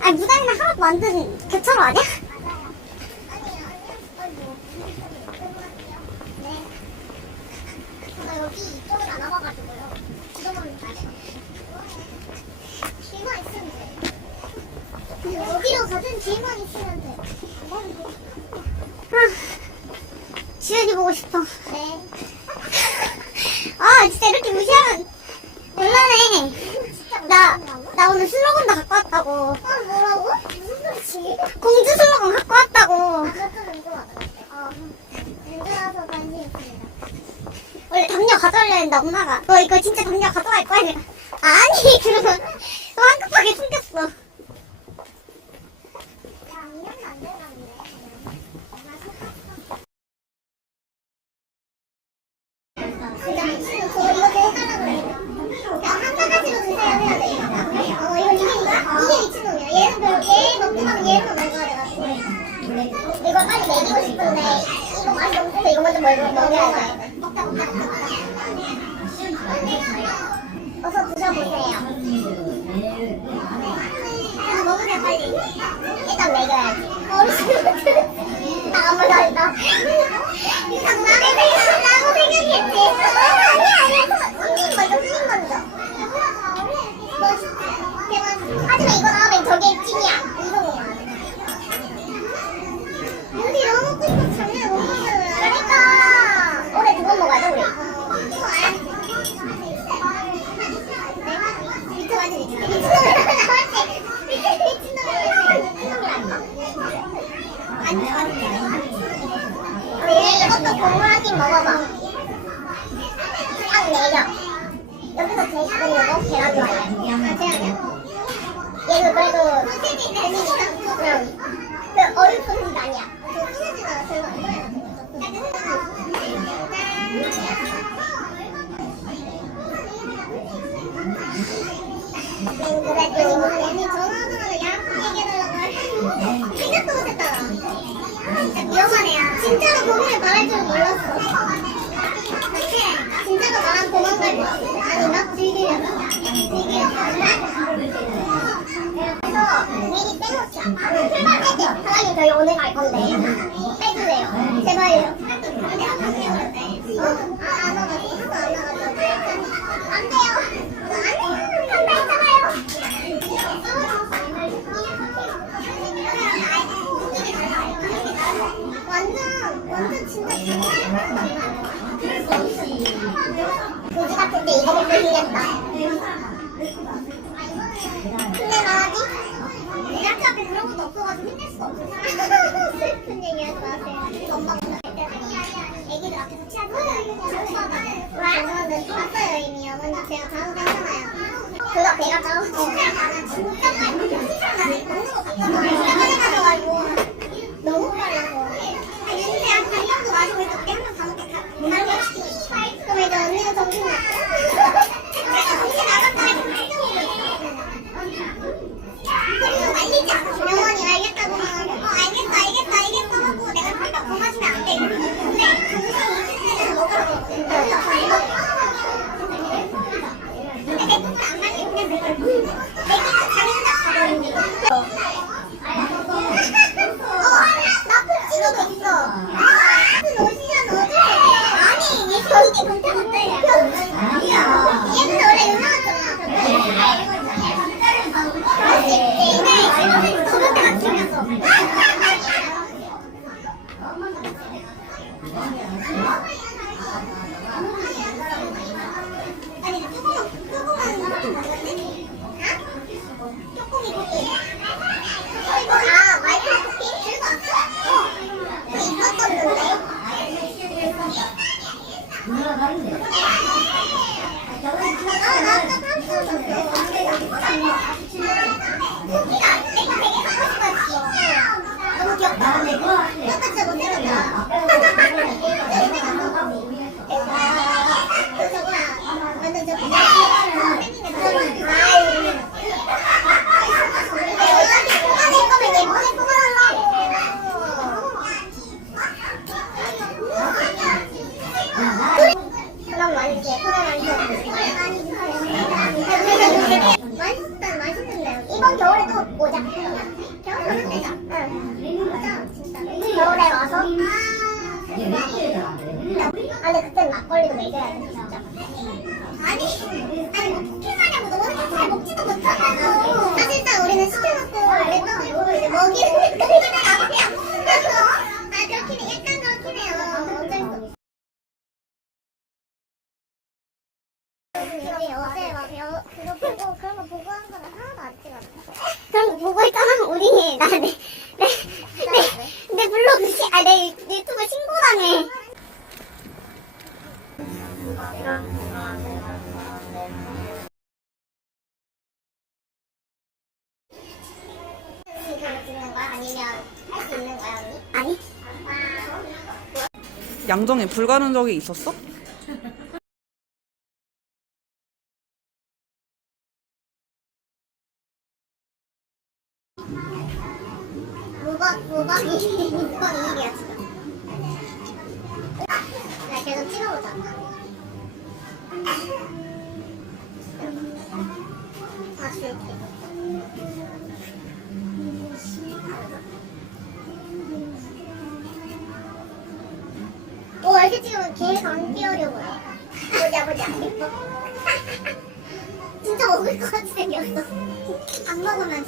아니 무당이랑 하나도 만든 교차로 아니야? 네. 나 여기 이쪽을 안 와봐가지고요. 지도만 잘 길만 있으면 돼. 근데 어디로 가든 길만 있으면 돼. 아, 지연이 보고 싶어. 네. 아 진짜 이렇게 무시하면 곤란해. 진짜 나, 무서운다고? 나 오늘 슬로건도 갖고 왔다고. 아 뭐라고? 무슨 소리지? 공주 슬로건 갖고 왔다고. 아, 그것도 궁금하다. 아, 궁금해서 관심 있습니다. 원래 담요 가져오려 했는데 엄마가 너 이거 진짜 담요 가져갈 거야? 내가 아니 그러면 또 황급하게 숨겼어. 야, 이러면 안 되는데. 엄마 속았어. 진짜 미치는 저 이거 더 해달라고 그래요. 한 바가지로 주세요 해야 돼. 어, 이거 이게 이게 미친놈이야. 얘는 별, 얘 먹고 가면 얘는 먹어야 돼가지고. 이걸 빨리 먹이고 싶은데 이거 맛이 없어서 이거 먼저 먹어 먹어야 돼. 먹자 먹자 먹자 먹자. 아. 대박. 하지만 이거 나오면 저게 찐이야. 우리 너무 먹고 싶어 작년에 못 먹었잖아. 그러니까 올해 두 번 먹어야죠 우리. 미트 완전 미친. 미친놈이 나왔지. 미친놈이 이것도 국물 한입 먹어봐. 딱 내려. 여기서 제일 작은 요거 계란 좋아해. 아, 제안이야. 얘는 그래도. 그. 진짜 위험하네요. 진짜로 고민을 말할 줄 몰랐어. 그치? 진짜로 말하면 도망갈 것 같아. 아닌가? 즐기려고? 그래서 미리 빼놓자. 출발 뺄게요. 사장님 저희 오늘 갈 건데 빼주세요. 제발요. 어? 아. 완전, 완전 진짜 고기 같은데 이거 먹고 힘겠다. 근데 말하지? 내 학교 앞에 그런 것도 없어가지고 힘낼 수가 없어. 슬픈 얘기 하지 마세요. 엄마가 애기들 앞에서 취하지 마세요. 왜? 봤어요 이미 어머니 제가 바로 괜찮아요. 그거 배가 짜가지고 진짜 나는 먹는 거 같잖아. 진짜 빨리 가져가지고 너무 빨라서. 윤지야 한 병도 마시고 있었게 한병 다 먹겠다. 그럼 이제 언니는 정신 나갔어. 哭了。 아니면 할수 있는 거야 언니? 아니? 양정에 불 가는 적이 있었어? 무박 무박이 무박 이 일이야 지금. 나 계속 찍어보자. 오 이렇게 찍으면 계속 안 해. 보자 보자. 진짜 먹을 것 같이 생겼어. 안 먹으면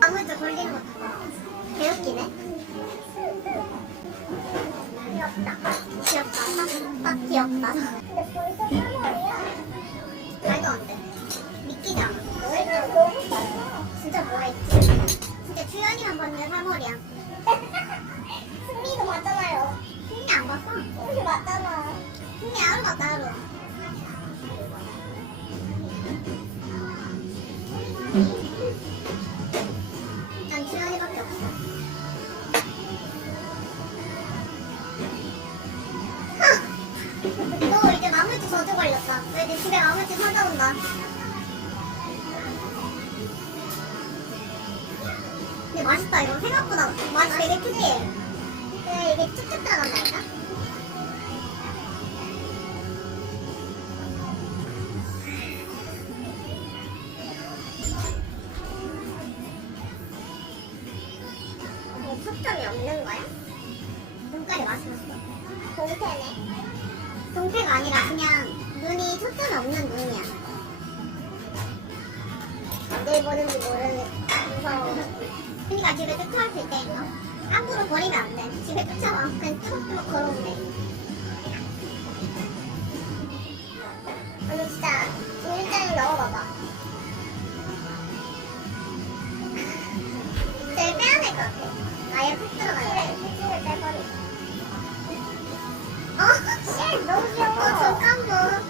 아무래도 걸리는 것 같아. 개웃기네. 귀엽다. 귀엽다. 딱, 딱 귀엽다. 근데 벌써 3월이야? 말도 안 돼. 믿기지 않아. 진짜 뭐했지? 진짜 주연이만 봤는데 3월이야. 맛있다. 이거 생각보다 맛이 되게 특이해. 근데 이게 쭉쭉 들어간다니까? 뭐 초점이 없는 거야? 눈깔이 맛있었어. 동태네. 동태가 아니라 그냥 눈이 초점이 없는 눈이야. 내 보는지 모르는 무서워. 그러니까 집에 쫓아왔을 때 어? 함부로 버리면 안 돼. 집에 쫓아와. 그냥 뚜벅뚜벅 걸어오면 돼. 언니 진짜 일자리 넣어봐봐. 제일 빼야 될 것 같아. 아예 푹 들어가야 돼. 그래, 빼버리. 어? 씨, 너무 귀여워. 어, 잠깐만.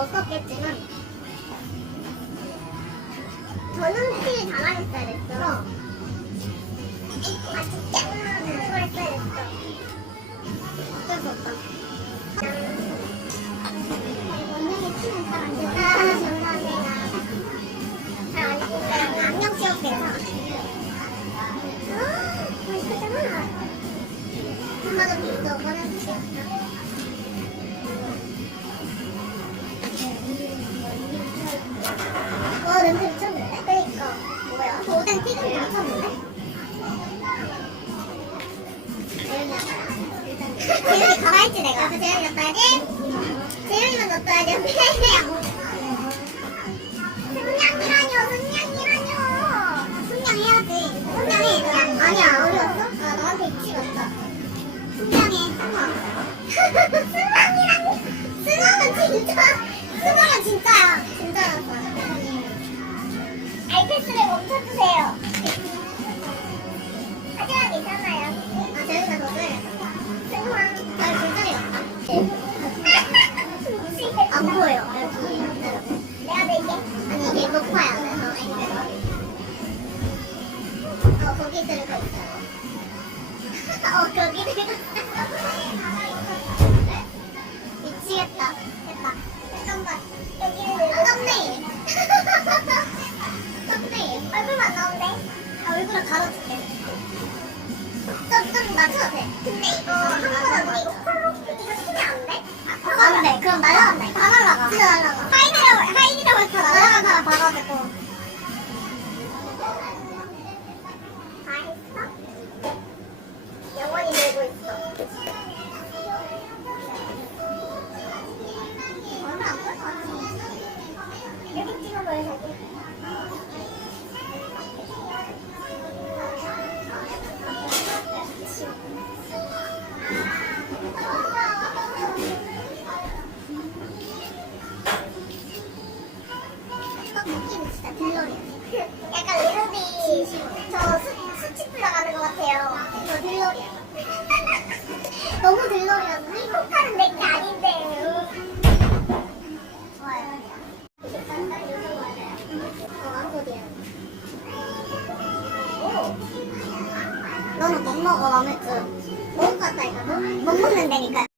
못 썼겠지만. 저는 확실히 잘하겠어야 됐어. 아, 진짜. 그랬어야 됐어. 재현이 가만있지 내가 그 재현이 넣어야지 재현이만 승냥해야지 승냥해 그냥 승냥해 승어 승냥이라뇨 승어는 진짜 승어는 진짜야 하늘에 멈춰주세요. 하지만 괜찮아요. 아, 저희가 저를 승황, 아, 불쌍해. 안 보여요. 미치겠다. 됐다. 잠깐만 여기는 한갑네. 아, 얼굴을 가려줄게. 좀, 좀 낮춰도 돼. 근데 이거 한번 뭐 이거 컬러 이거 쓰면 안 돼? 아, 안 돼. 그럼 날라간다. 다 날라가. 진짜 날라가. 저 수, 수치 풀러가는 것 같아요. 너무 들러리야. 이 코카는 내게 아닌데. 어. 너는 못 먹어, 마음에 들. 먹을 것 같다니까, 너? 못 먹는다니까.